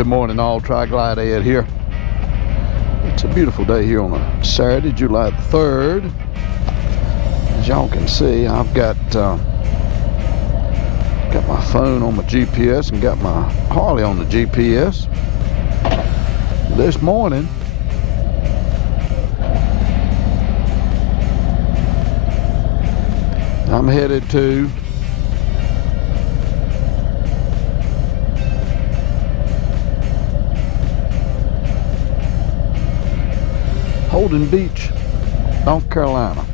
Good morning all, Tri-Glide Ed here. It's a beautiful day here on a Saturday, July the 3rd. As y'all can see, I've got my phone on my GPS and got my Harley on the GPS. This morning, I'm headed to Holden Beach, North Carolina.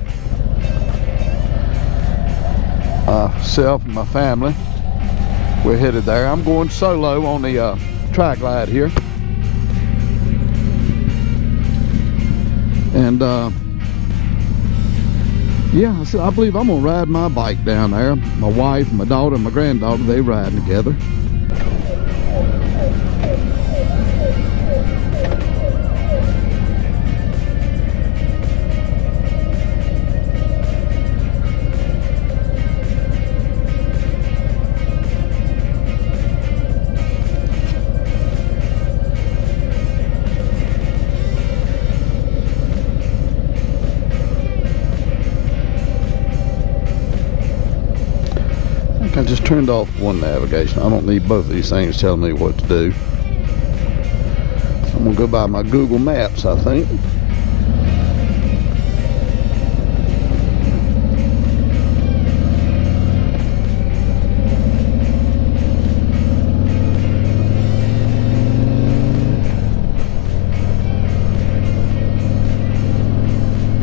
Myself and my family, we're headed there. I'm going solo on the Tri-Glide here. And yeah, I believe I'm gonna ride my bike down there. My wife, my daughter, and my granddaughter, they riding together. I just turned off one navigation. I don't need both of these things telling me what to do. I'm gonna go by my Google Maps, I think.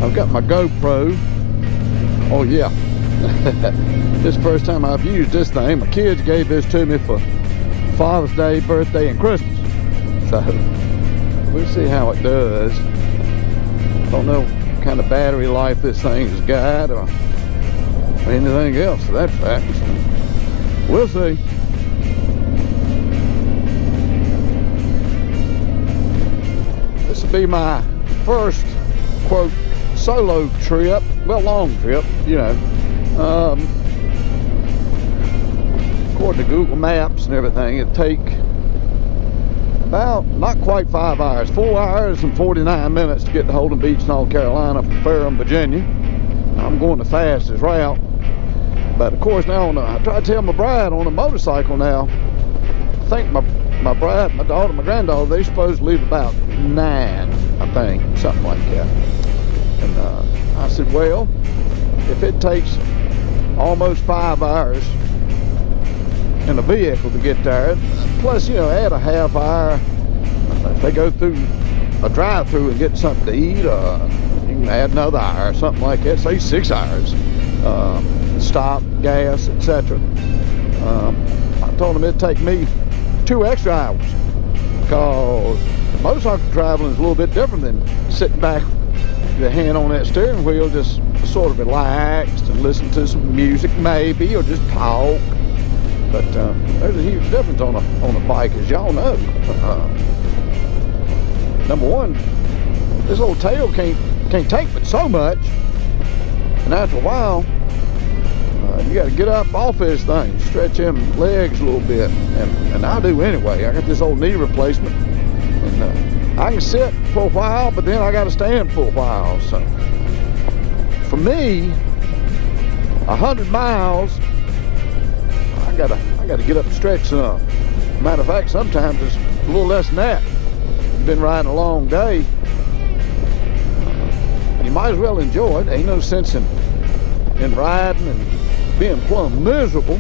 I've got my GoPro. Oh yeah. This is the first time I've used this thing. My kids gave this to me for Father's Day, birthday, and Christmas. So we'll see how it does. Don't know what kind of battery life this thing's got or anything else for that fact. So we'll see. This will be my first, quote, solo trip. Well, long trip, you know. According to Google Maps and everything, it'd take about not quite 5 hours, 4 hours and 49 minutes to get to Holden Beach, North Carolina from Ferrum, Virginia. I'm going the fastest route, but of course now I try to tell my bride on a motorcycle now. I think my bride, my daughter, my granddaughter, they're supposed to leave about 9, I think, something like that. And I said, well, if it takes almost 5 hours in a vehicle to get there, plus, you know, add a half hour if they go through a drive-through and get something to eat, you can add another hour or something like that, say 6 hours, stop, gas, etc. I told them it'd take me 2 extra hours, because motorcycle traveling is a little bit different than sitting back with your hand on that steering wheel, just sort of relaxed and listen to some music maybe, or just talk. But there's a huge difference on a bike, as y'all know. Number one, this little tail can't take but so much, and after a while you got to get up off this thing, stretch them legs a little bit, and I do anyway. I got this old knee replacement, and I can sit for a while, but then I got to stand for a while. So for me, 100 miles, I gotta get up and stretch some. Matter of fact, sometimes it's a little less than that. You've been riding a long day, and you might as well enjoy it. Ain't no sense in riding and being plumb miserable.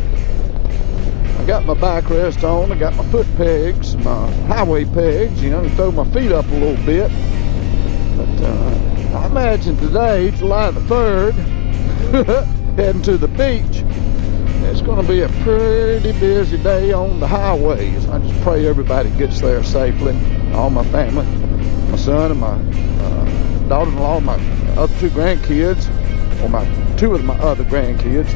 I got my backrest on, I got my foot pegs, my highway pegs, you know, to throw my feet up a little bit. But I imagine today, July the 3rd, heading to the beach, it's going to be a pretty busy day on the highways. I just pray everybody gets there safely, all my family, my son and my daughter-in-law, my other 2 grandkids, or 2 of my other grandkids.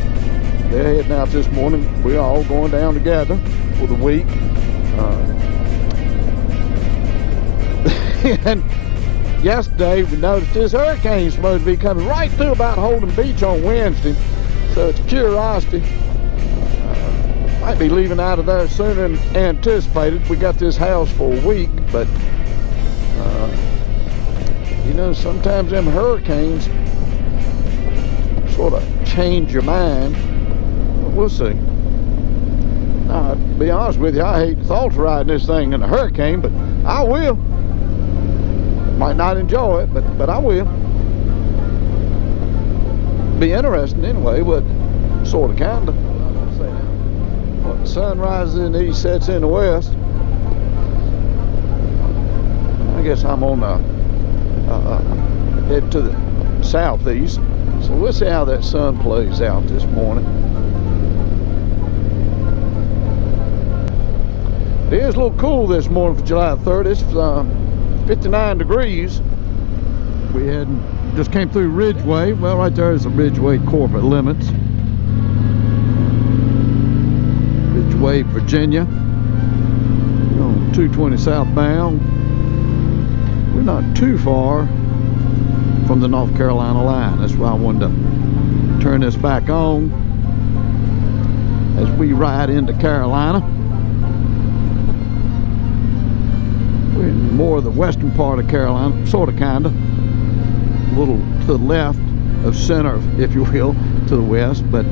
They're heading out this morning. We're all going down together for the week. And yesterday we noticed this hurricane's supposed to be coming right through about Holden Beach on Wednesday. So it's a curiosity. Might be leaving out of there sooner than anticipated. We got this house for a week, but you know, sometimes them hurricanes sort of change your mind. But we'll see. Now, to be honest with you, I hate the thought of riding this thing in a hurricane, but I will. Might not enjoy it, but I will. Be interesting anyway, but sort of, kind of. Well, the sun rises in the east, sets in the west. I guess I'm on the head to the southeast. So we'll see how that sun plays out this morning. It is a little cool this morning for July 3rd. It's 59 degrees. We had just came through Ridgeway. Well, right there is the Ridgeway corporate limits. Ridgeway, Virginia. We're on 220 southbound. We're not too far from the North Carolina line. That's why I wanted to turn this back on as we ride into Carolina. We're in more of the western part of Carolina, sort of, kind of. A little to the left of center, if you will, to the west, but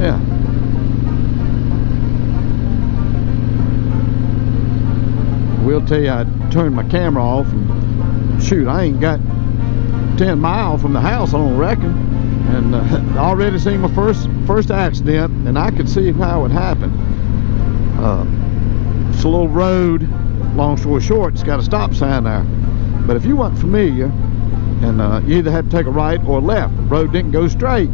yeah. Will tell you, I turned my camera off and shoot, I ain't got 10 miles from the house, I don't reckon, and already seen my first accident, and I could see how it happened. It's a little road, long story short, it's got a stop sign there, but if you weren't familiar, and you either had to take a right or left, the road didn't go straight,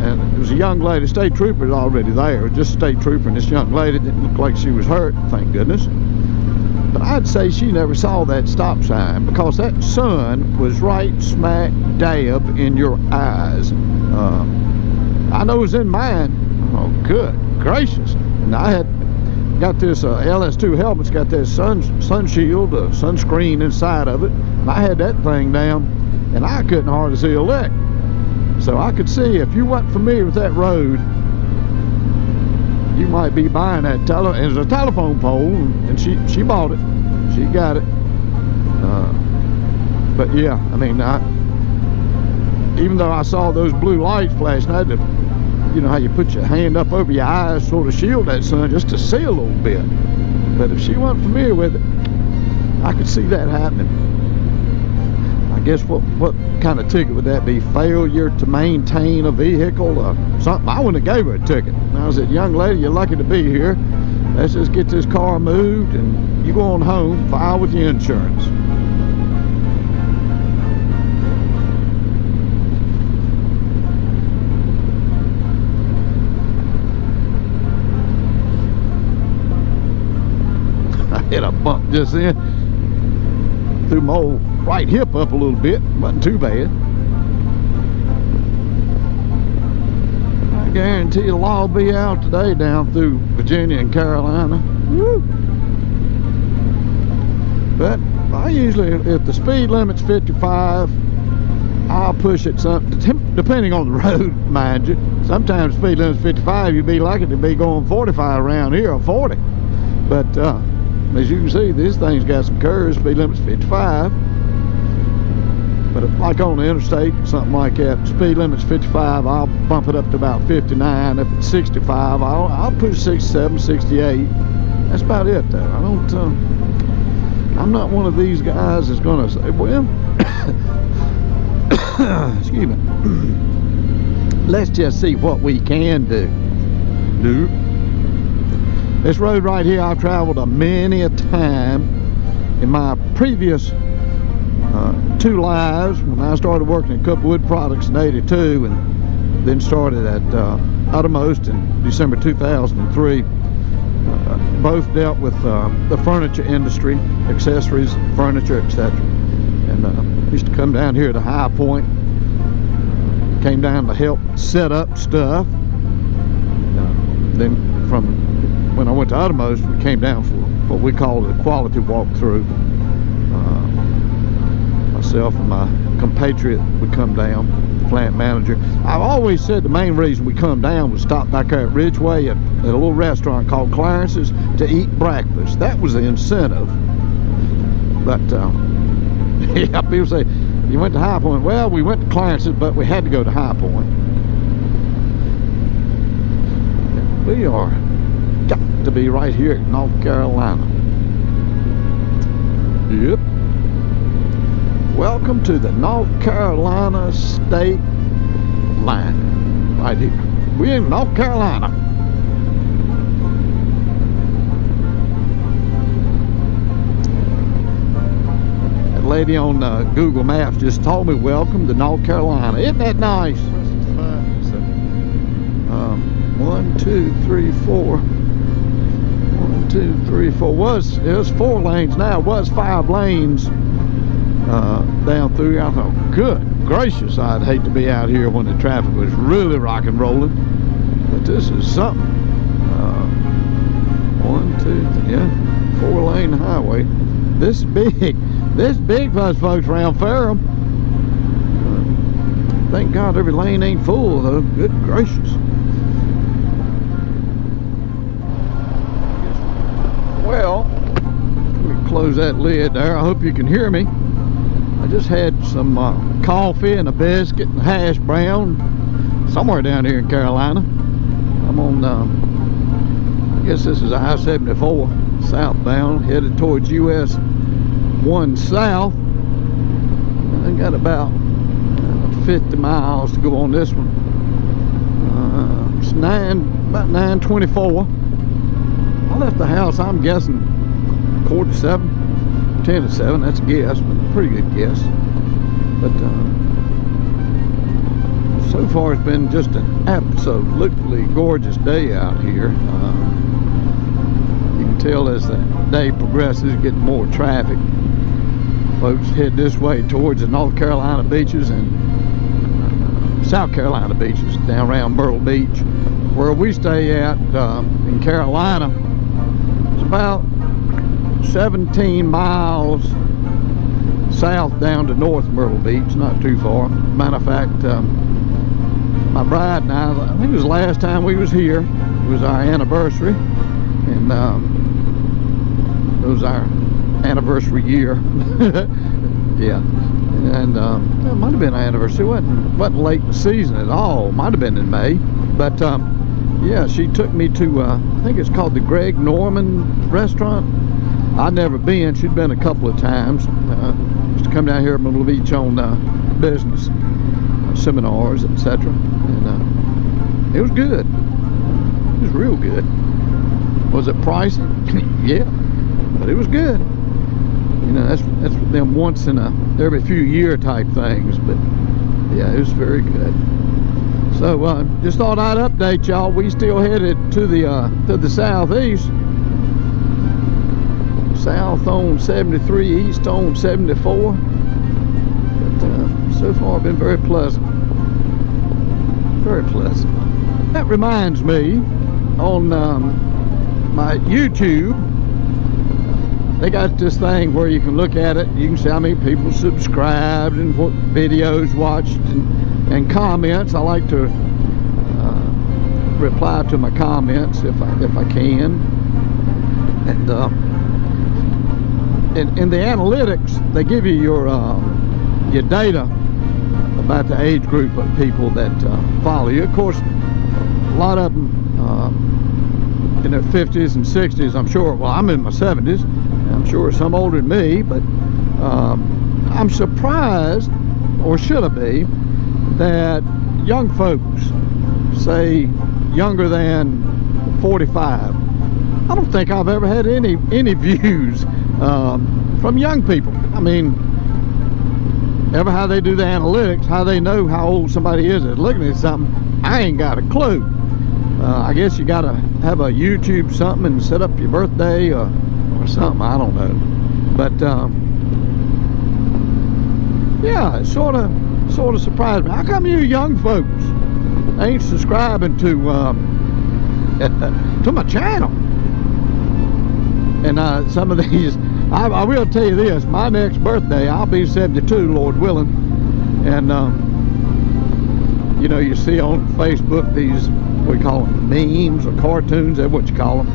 and it was a young lady, state trooper was already there, just a state trooper, and this young lady didn't look like she was hurt, thank goodness. But I'd say she never saw that stop sign, because that sun was right smack dab in your eyes. I know it was in mine. Oh, good gracious. And I had got this LS2 helmet's got this sun shield, sunscreen inside of it, and I had that thing down, and I couldn't hardly see a lick. So I could see, if you weren't familiar with that road, you might be buying that there's a telephone pole, and she bought it, she got it. But yeah, I mean, even though I saw those blue lights flashing, I had to, you know how you put your hand up over your eyes, sort of shield that sun just to see a little bit. But if she wasn't familiar with it, I could see that happening. I guess what kind of ticket would that be? Failure to maintain a vehicle or something? I wouldn't have gave her a ticket. And I said, young lady, you're lucky to be here. Let's just get this car moved and you go on home, file with your insurance. I hit a bump just then. Threw my old right hip up a little bit. Wasn't too bad. I guarantee it'll all be out today down through Virginia and Carolina. Woo. But I usually, if the speed limit's 55, I'll push it something, depending on the road, mind you. Sometimes the speed limit's 55, you'd be lucky to be going 45 around here, or 40. But as you can see, this thing's got some curves, speed limit's 55. But if, like on the interstate, something like that, speed limit's 55, I'll bump it up to about 59. If it's 65, I'll push 67, 68. That's about it, though. I don't, I'm not one of these guys that's gonna say, well, excuse me, let's just see what we can do. This road right here, I've traveled many a time in my previous 2 lives, when I started working at Cup Wood Products in '82 and then started at Uttermost in December 2003. Both dealt with the furniture industry, accessories, furniture, etc. And used to come down here to High Point, came down to help set up stuff. Then from when I went to Uttermost, we came down for what we call a quality walkthrough. Myself and my compatriot would come down. plant manager. I've always said the main reason we come down was stop back there at Ridgeway at a little restaurant called Clarence's to eat breakfast. That was the incentive. But yeah, people say, you went to High Point. Well, we went to Clarence's, but we had to go to High Point. We are got to be right here in North Carolina. Yep. Welcome to the North Carolina state line. Right here. We're in North Carolina. That lady on Google Maps just told me welcome to North Carolina. Isn't that nice? 1, 2, 3, 4. 1, 2, 3, 4. It was 4 lanes now. It was 5 lanes down through. I thought, good gracious, I'd hate to be out here when the traffic was really rock and rolling. But this is something. 1, 2, 3, yeah, 4-lane highway. This big for us folks around Ferrum. Thank God every lane ain't full though. Good gracious. Well, let me close that lid there. I hope you can hear me. I just had some coffee and a biscuit and hash brown somewhere down here in Carolina. I'm on, I guess this is I-74 southbound, headed towards US 1 south. I got about 50 miles to go on this one. It's about 9:24. I left the house, I'm guessing, 6:45, 10 to 7, that's a guess, but a pretty good guess. But so far it's been just an absolutely gorgeous day out here. You can tell as the day progresses, getting more traffic. Folks head this way towards the North Carolina beaches and South Carolina beaches, down around Myrtle Beach. Where we stay at in Carolina, it's about 17 miles south down to North Myrtle Beach, not too far. Matter of fact, my bride and I think it was the last time we was here. It was our anniversary, and it was our anniversary year. Yeah, and it might have been our anniversary. It wasn't late in the season at all. Might have been in May, but yeah, she took me to I think it's called the Greg Norman restaurant. I'd never been. She'd been a couple of times. Used to come down here at Myrtle Beach on business seminars, etc. And it was good. It was real good. Was it pricey? Yeah, but it was good. You know, that's them once in every few year type things. But yeah, it was very good. So just thought I'd update y'all. We still headed to the southeast. South on 73, east on 74. But so far been very pleasant. Very pleasant. That reminds me, on my YouTube, they got this thing where you can look at it. You can see how many people subscribed and what videos watched and comments. I like to reply to my comments if I can. And in the analytics, they give you your data about the age group of people that follow you. Of course, a lot of them in their 50s and 60s, I'm sure. Well, I'm in my 70s. I'm sure some older than me, but I'm surprised, or should I be, that young folks, say younger than 45, I don't think I've ever had any views from young people. I mean, ever how they do the analytics, how they know how old somebody is that's looking at something, I ain't got a clue. I guess you gotta have a YouTube something and set up your birthday or something, I don't know. But yeah, it sort of surprised me. How come you young folks ain't subscribing to to my channel? And some of these, I will tell you this, my next birthday, I'll be 72, Lord willing. And you know, you see on Facebook these, we call them memes or cartoons, that's what you call them.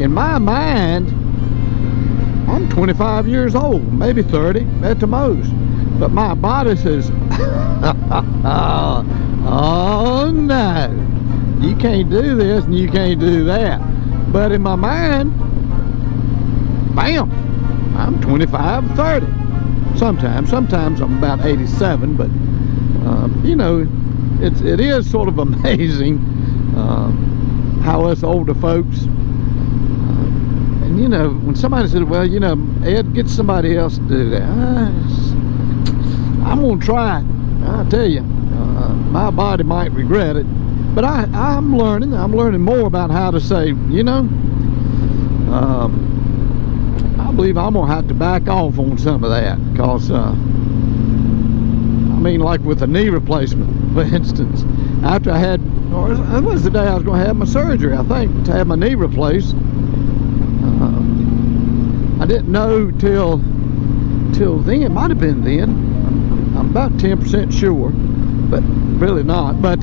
In my mind, I'm 25 years old, maybe 30 at the most. But my body says, oh no, you can't do this and you can't do that. But in my mind, bam, I'm 25, 30. Sometimes I'm about 87, but you know, it is sort of amazing how us older folks, and you know, when somebody said, well, you know, Ed, get somebody else to do that, I'm gonna try it. I tell you, my body might regret it, but I'm learning more about how to say, you know, I believe I'm gonna have to back off on some of that, because I mean, like with a knee replacement, for instance, after I had, or that was the day I was going to have my surgery, I think, to have my knee replaced. I didn't know till then, it might have been then, I'm about 10% sure, but really not. But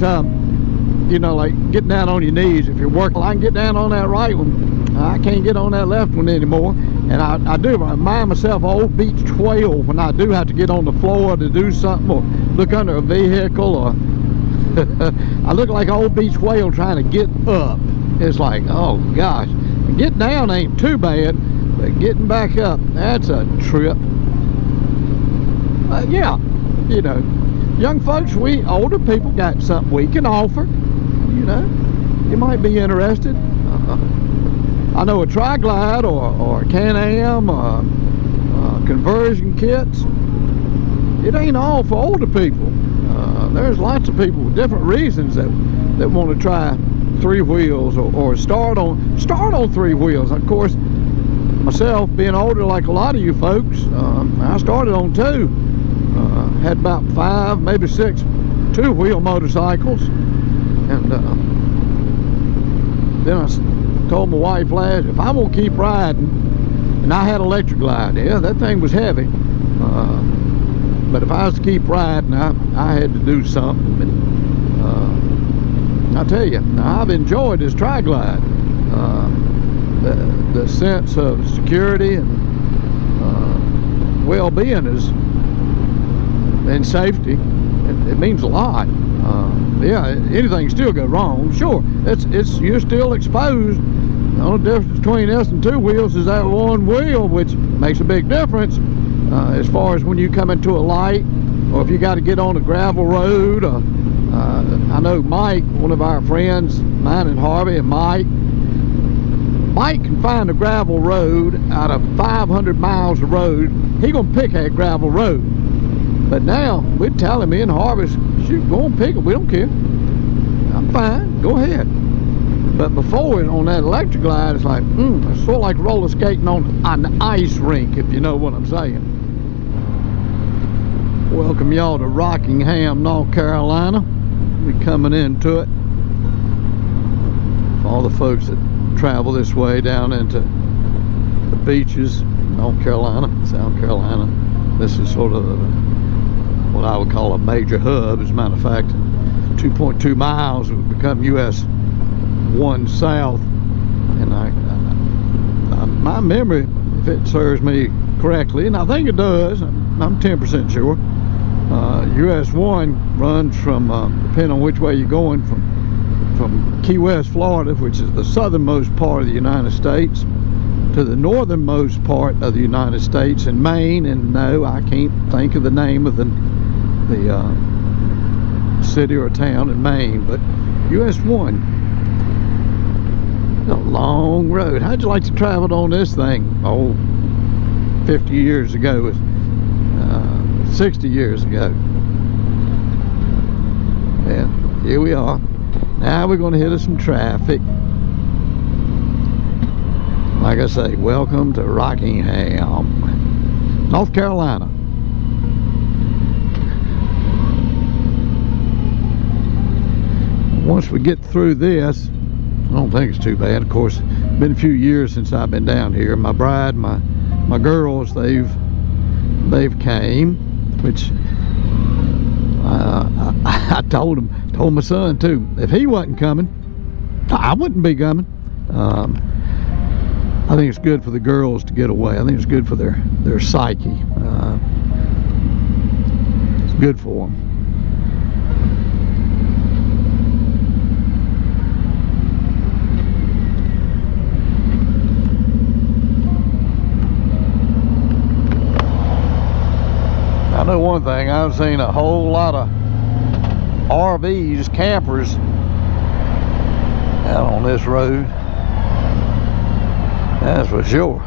you know, like getting down on your knees, if you're working, I can get down on that right one, I can't get on that left one anymore. And I do remind myself of Old Beach 12 when I do have to get on the floor to do something or look under a vehicle, or I look like Old Beach whale trying to get up. It's like, oh gosh, getting down ain't too bad, but getting back up, that's a trip. Yeah, you know, young folks, we older people got something we can offer. You know, you might be interested. I know a Tri-Glide or Can-Am conversion kits, it ain't all for older people. There's lots of people with different reasons that want to try three wheels or start on three wheels. Of course, myself being older like a lot of you folks, I started on two. Had about 5, maybe 6 two-wheel motorcycles, and then I told my wife last, if I'm gonna keep riding, and I had electric glide, yeah, that thing was heavy, but if I was to keep riding, I had to do something. And I tell you, I've enjoyed this Tri-Glide. The sense of security and well-being is, and safety, it means a lot. Yeah, anything still go wrong, sure, you're still exposed. The only difference between us and two wheels is that one wheel, which makes a big difference as far as when you come into a light, or if you got to get on a gravel road. I know Mike, one of our friends, mine and Harvey and Mike can find a gravel road out of 500 miles of road. He gonna pick that gravel road. But now we'd tell him, me and Harvey, shoot, go and pick it, we don't care. I'm fine, go ahead. But before, on that electric glide, it's like, it's sort of like roller skating on an ice rink, if you know what I'm saying. Welcome y'all to Rockingham, North Carolina. We're coming into it. All the folks that travel this way down into the beaches, North Carolina, South Carolina. This is sort of what I would call a major hub. As a matter of fact, 2.2 miles would become US 1 South, and my memory, if it serves me correctly, and I think it does, I'm 10% sure, US 1 runs from, depending on which way you're going, from Key West, Florida, which is the southernmost part of the United States, to the northernmost part of the United States in Maine. And no, I can't think of the name of the city or town in Maine, but US 1. A long road. How'd you like to travel on this thing? Oh, 50 years ago, 60 years ago. Yeah, here we are. Now we're going to hit us some traffic. Like I say, welcome to Rockingham, North Carolina. Once we get through this, I don't think it's too bad. Of course, it's been a few years since I've been down here. My bride, my girls, they've came, which I told my son too, if he wasn't coming, I wouldn't be coming. I think it's good for the girls to get away. I think it's good for their psyche. It's good for them. I know one thing, I've seen a whole lot of RVs, campers out on this road. That's for sure.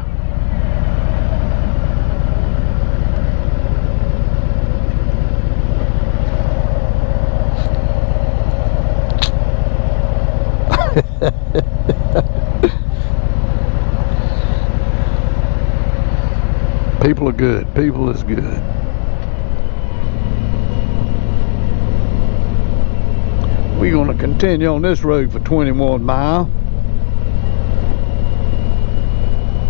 People are good. People is good. We're going to continue on this road for 21 miles.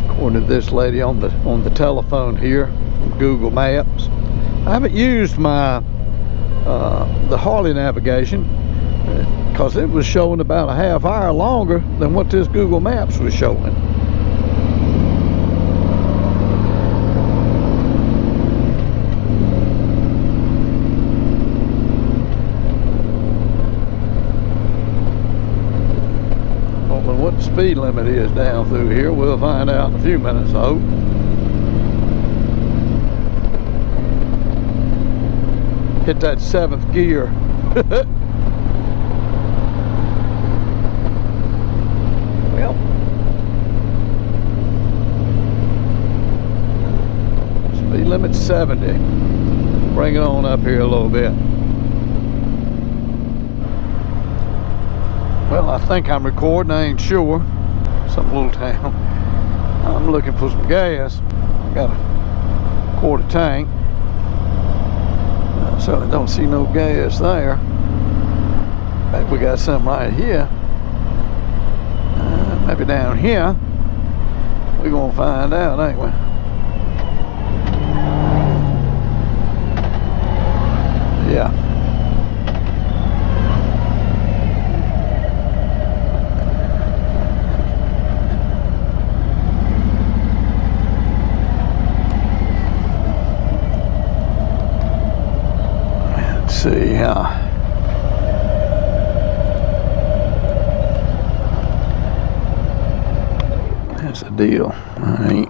According to this lady on the telephone here from Google Maps. I haven't used my the Harley navigation because it was showing about a half hour longer than what this Google Maps was showing. What the speed limit is down through here. We'll find out in a few minutes, I hope. Hit that 7th gear. Well, speed limit's 70. Bring it on up here a little bit. Well, I think I'm recording, I ain't sure. Some little town. I'm looking for some gas. I got a quarter tank. I certainly don't see no gas there. Maybe we got some right here. Maybe down here. We're gonna find out, ain't we? Yeah. See, that's the deal. All right.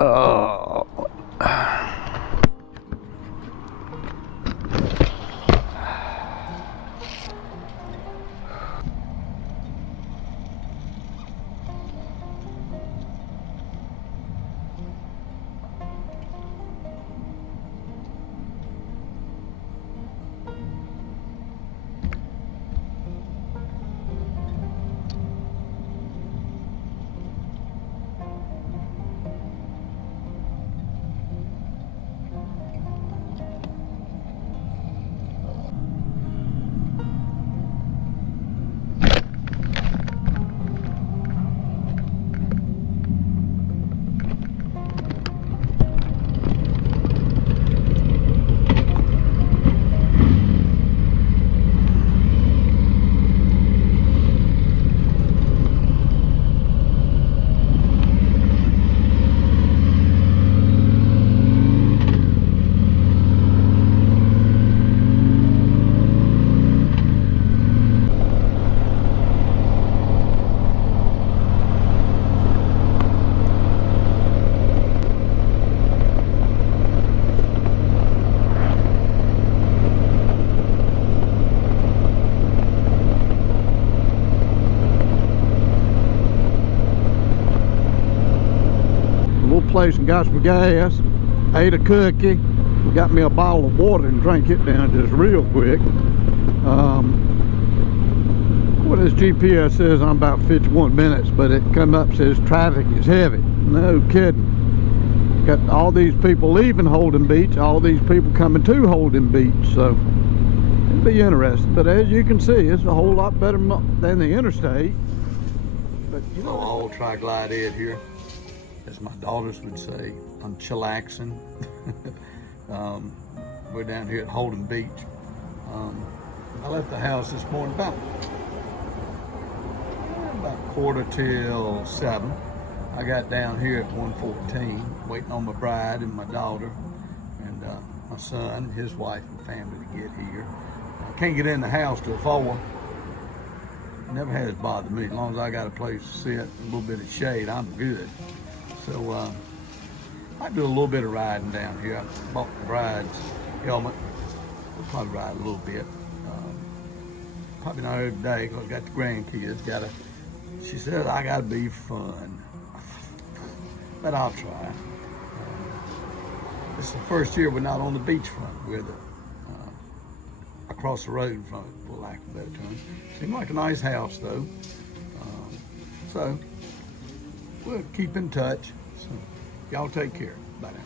Oh. Place and got some gas, ate a cookie, got me a bottle of water and drank it down just real quick. What this GPS says, I'm about 51 minutes, but it come up says traffic is heavy. No kidding. Got all these people leaving Holden Beach, all these people coming to Holden Beach, so it'll be interesting. But as you can see, it's a whole lot better than the interstate. But you know, old tri-glide head here. as my daughters would say, I'm chillaxing. We're down here at Holden Beach. I left the house this morning about 6:45. I got down here at 1:14, waiting on my bride and my daughter and my son, his wife and family to get here. I can't get in the house till 4. Never has bothered me. As long as I got a place to sit, a little bit of shade, I'm good. So I do a little bit of riding down here. I bought the bride's helmet. We'll probably ride a little bit. Probably not every day because I got the grandkids. She said I gotta be fun, but I'll try. This is the first year we're not on the beachfront. We're across the road from it, for lack of a better term. Seemed like a nice house though. So we'll keep in touch. So y'all take care. Bye now.